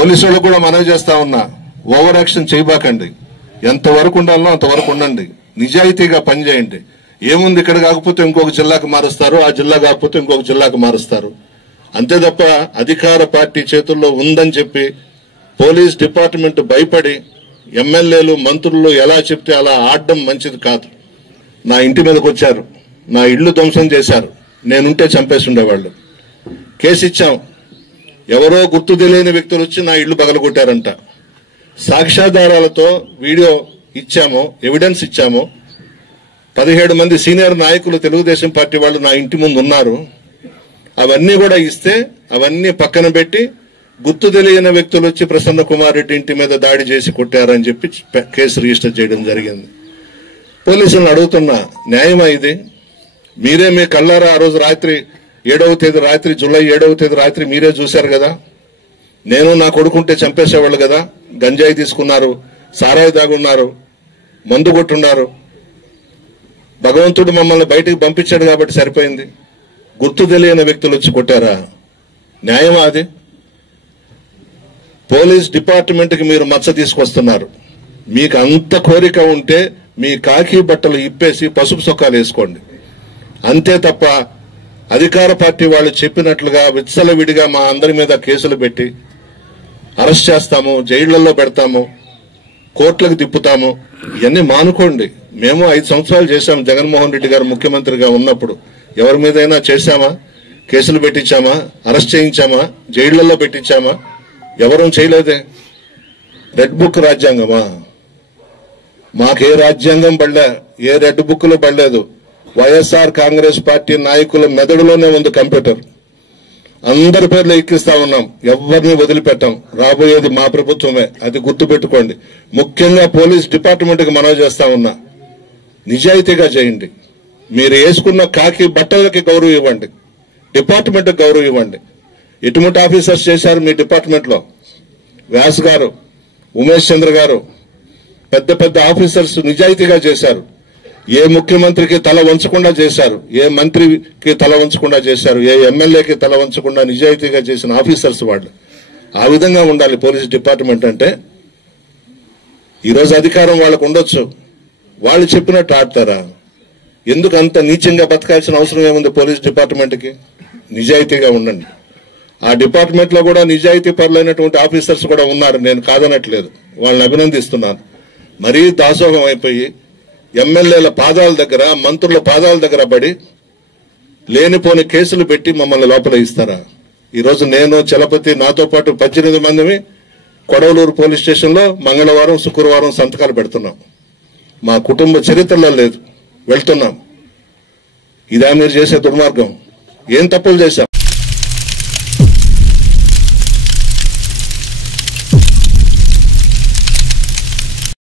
Police వాళ్ళకు కూడా మనవి చేస్తా ఉన్నా, ఓవర్ యాక్షన్ చేయబాకండి. ఎంతవరకు ఉండాలో అంతవరకు ఉండండి, నిజాయితీగా పనిచేయండి. ఏముంది, ఇక్కడ కాకపోతే ఇంకొక జిల్లాకు మారుస్తారు, ఆ జిల్లా కాకపోతే ఇంకొక జిల్లాకు మారుస్తారు, అంతే తప్ప అధికార పార్టీ చేతుల్లో ఉందని చెప్పి పోలీస్ డిపార్ట్మెంట్ భయపడి ఎమ్మెల్యేలు మంత్రులు ఎలా చెప్తే అలా ఆడడం మంచిది కాదు. నా ఇంటి మీదకి వచ్చారు, నా ఇళ్లు ధ్వంసం చేశారు, నేనుంటే చంపేసి ఉండేవాళ్ళు. కేసు ఇచ్చాం, ఎవరో గుర్తు తెలియని వ్యక్తులు వచ్చి నా ఇళ్లు పగలగొట్టారంట. సాక్ష్యాధారాలతో వీడియో ఇచ్చాము, ఎవిడెన్స్ ఇచ్చాము. 17 మంది సీనియర్ నాయకులు తెలుగుదేశం పార్టీ వాళ్ళు నా ఇంటి ముందు ఉన్నారు. అవన్నీ కూడా ఇస్తే అవన్నీ పక్కన పెట్టి గుర్తు తెలియని వ్యక్తులు వచ్చి ప్రసన్న కుమార్ రెడ్డి ఇంటి మీద దాడి చేసి కొట్టారని చెప్పి కేసు రిజిస్టర్ చేయడం జరిగింది. పోలీసులను అడుగుతున్నా, న్యాయమా ఇది? మీరే మీ కళ్ళారా ఆ రోజు రాత్రి 7వ తేదీ రాత్రి, జూలై 7వ తేదీ రాత్రి మీరే చూశారు కదా. నేను నా కొడుకుంటే చంపేసేవాళ్ళు కదా. గంజాయి తీసుకున్నారు, సారాయి దాగున్నారు, మందు కొట్టున్నారు. భగవంతుడు మమ్మల్ని బయటికి పంపించాడు కాబట్టి సరిపోయింది. గుర్తు తెలియని వ్యక్తులు వచ్చి కొట్టారా? న్యాయమా అది? పోలీస్ డిపార్ట్మెంట్కి మీరు మచ్చ తీసుకొస్తున్నారు. మీకు అంత కోరిక ఉంటే మీ కాకి బట్టలు ఇప్పేసి పసుపు సొక్కాలు వేసుకోండి, అంతే తప్ప అధికార పార్టీ వాళ్ళు చెప్పినట్లుగా విచ్చలవిడిగా మా అందరి మీద కేసులు పెట్టి అరెస్ట్ చేస్తాము, జైళ్లలో పెడతాము, కోర్టులకు తిప్పుతాము, ఇవన్నీ మానుకోండి. మేము 5 సంవత్సరాలు చేశాం. జగన్మోహన్ రెడ్డి గారు ముఖ్యమంత్రిగా ఉన్నప్పుడు ఎవరి మీదైనా చేశామా? కేసులు పెట్టించామా? అరెస్ట్ చేయించామా? జైళ్లలో పెట్టించామా? ఎవరూ చేయలేదే. రెడ్ బుక్ రాజ్యాంగమా? మాకే రాజ్యాంగం పడలే, ఏ రెడ్ బుక్లు పడలేదు. వైఎస్ఆర్ కాంగ్రెస్ పార్టీ నాయకుల మెదడులోనే ఉంది కంప్యూటర్. అందరి పేర్లు ఎక్కిస్తా ఉన్నాం, ఎవరిని వదిలిపెట్టాం. రాబోయేది మా ప్రభుత్వమే, అది గుర్తుపెట్టుకోండి. ముఖ్యంగా పోలీస్ డిపార్ట్మెంట్కి మనవి చేస్తా ఉన్నా, నిజాయితీగా చేయండి. మీరు వేసుకున్న కాకి బట్టలకి గౌరవం ఇవ్వండి, డిపార్ట్మెంట్కి గౌరవం ఇవ్వండి. ఎటువంటి ఆఫీసర్స్ చేశారు మీ డిపార్ట్మెంట్లో? వ్యాస్ గారు, ఉమేష్ చంద్ర గారు, పెద్ద పెద్ద ఆఫీసర్స్ నిజాయితీగా చేశారు. ఏ ముఖ్యమంత్రికి తల వంచకుండా చేశారు, ఏ మంత్రికి తల వంచకుండా చేశారు, ఏ ఎమ్మెల్యేకి తల వంచకుండా నిజాయితీగా చేసిన ఆఫీసర్స్ వాళ్ళు. ఆ విధంగా ఉండాలి పోలీస్ డిపార్ట్మెంట్ అంటే. ఈరోజు అధికారం వాళ్ళకు ఉండొచ్చు, వాళ్ళు చెప్పినట్టు ఆడతారా? ఎందుకు అంత నీచంగా బతకాల్సిన అవసరం ఏముంది పోలీస్ డిపార్ట్మెంట్కి? నిజాయితీగా ఉండండి. ఆ డిపార్ట్మెంట్ లో కూడా నిజాయితీ పరులైనటువంటి ఆఫీసర్స్ కూడా ఉన్నారు, నేను కాదనట్లేదు, వాళ్ళని అభినందిస్తున్నాను. మరీ దాసోహం అయిపోయి ఎమ్మెల్యేల పాదాల దగ్గర, మంత్రుల పాదాల దగ్గర పడి లేనిపోని కేసులు పెట్టి మమ్మల్ని లోపల ఇస్తారా? ఈరోజు నేను, చలపతి, నాతో పాటు 18 మందిని కొడవలూరు పోలీస్ స్టేషన్లో మంగళవారం, శుక్రవారం సంతకాలు పెడుతున్నాం. మా కుటుంబ చరిత్రలో లేదు, వెళ్తున్నాం. ఇదా మీరు చేసే దుర్మార్గం? ఏం తప్పులు చేశాం?